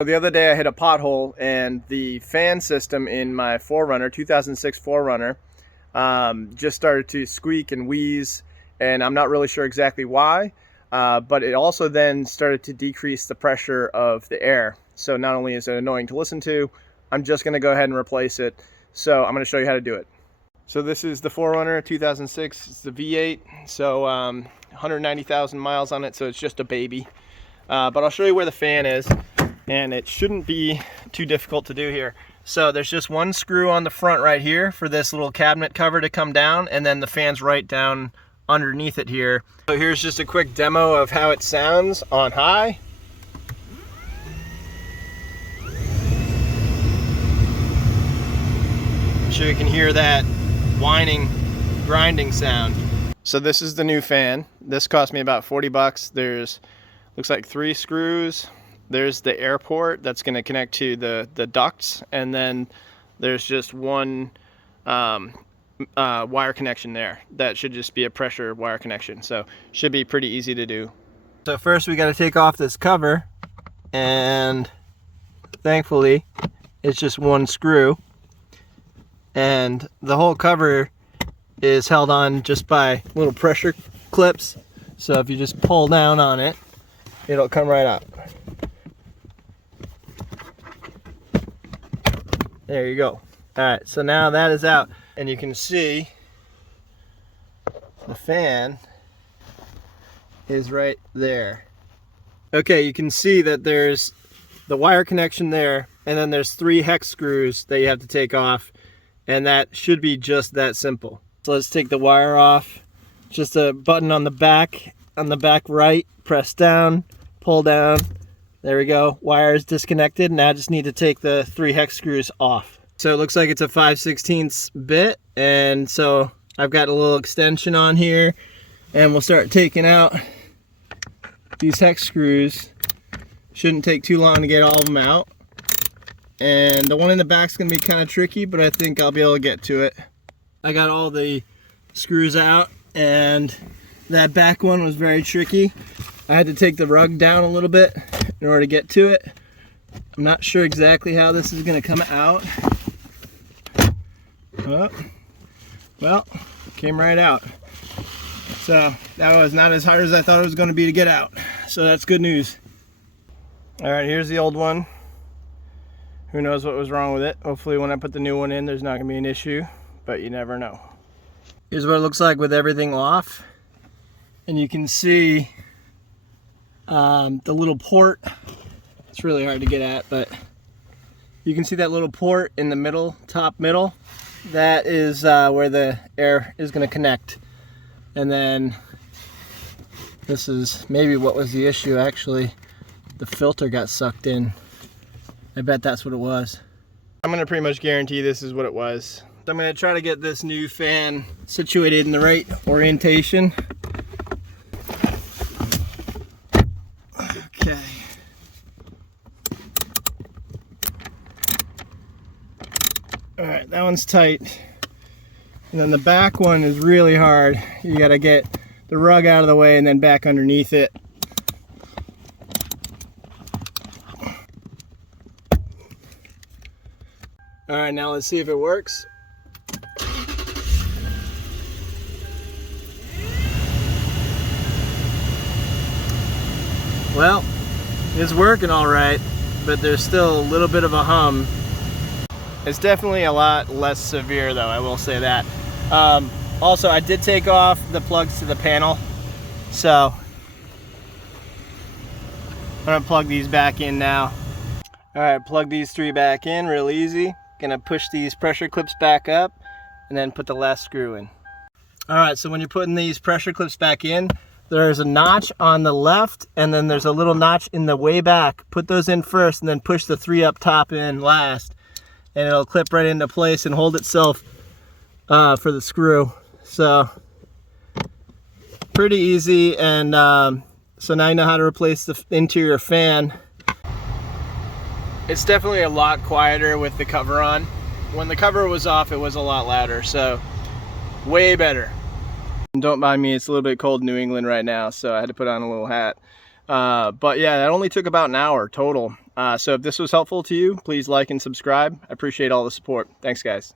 The other day I hit a pothole and the fan system in my 4Runner, 2006 4Runner, just started to squeak and wheeze, and I'm not really sure exactly why, but it also then started to decrease the pressure of the air. So not only is it annoying to listen to, I'm just going to go ahead and replace it. So I'm going to show you how to do it. So this is the 4Runner 2006, it's the V8, so 190,000 miles on it, so it's just a baby. But I'll show you where the fan is. And it shouldn't be too difficult to do here. So there's just one screw on the front right here for this little cabinet cover to come down, and then the fan's right down underneath it here. So here's just a quick demo of how it sounds on high. I'm sure you can hear that whining, grinding sound. So this is the new fan. This cost me about 40 bucks. There's, looks like 3 screws. There's the air port that's going to connect to the ducts, and then there's just one wire connection there. That should just be a pressure wire connection, so should be pretty easy to do. So first we got to take off this cover, and thankfully it's just one screw, and the whole cover is held on just by little pressure clips. So if you just pull down on it, it'll come right out. There you go. All right, so now that is out, and you can see the fan is right there. Okay, you can see that there's the wire connection there, and then there's 3 hex screws that you have to take off, and that should be just that simple. So let's take the wire off. Just a button on the back right, press down, pull down. There we go, wire is disconnected. Now I just need to take the 3 hex screws off. So it looks like it's a 5/16 bit, and so I've got a little extension on here, and we'll start taking out these hex screws. Shouldn't take too long to get all of them out. And the one in the back is going to be kind of tricky, but I think I'll be able to get to it. I got all the screws out, and that back one was very tricky. I had to take the rug down a little bit in order to get to it. I'm not sure exactly how this is going to come out. Oh, well, came right out. So that was not as hard as I thought it was going to be to get out. So that's good news. All right, here's the old one. Who knows what was wrong with it. Hopefully when I put the new one in, there's not going to be an issue, but you never know. Here's what it looks like with everything off. And you can see the little port. It's really hard to get at, but you can see that little port in the middle, top middle. That is where the air is going to connect. And then this is maybe what was the issue actually. The filter got sucked in. I bet that's what it was. I'm going to pretty much guarantee this is what it was. So I'm going to try to get this new fan situated in the right orientation. Okay. Alright, that one's tight. And then the back one is really hard. You got to get the rug out of the way and then back underneath it. Alright, now let's see if it works. Well, it's working all right, but there's still a little bit of a hum. It's definitely a lot less severe though, I will say that. Also, I did take off the plugs to the panel, so I'm gonna plug these back in now. All right, plug these 3 back in real easy. Gonna push these pressure clips back up and then put the last screw in. All right, so when you're putting these pressure clips back in, there's a notch on the left, and then there's a little notch in the way back. Put those in first and then push the 3 up top in last, and it'll clip right into place and hold itself for the screw. So pretty easy, and so now you know how to replace the interior fan. It's definitely a lot quieter with the cover on. When the cover was off, it was a lot louder, so way better. Don't mind me, it's a little bit cold in New England right now, so I had to put on a little hat. But yeah, that only took about an hour total. So if this was helpful to you, please like and subscribe. I appreciate all the support. Thanks, guys.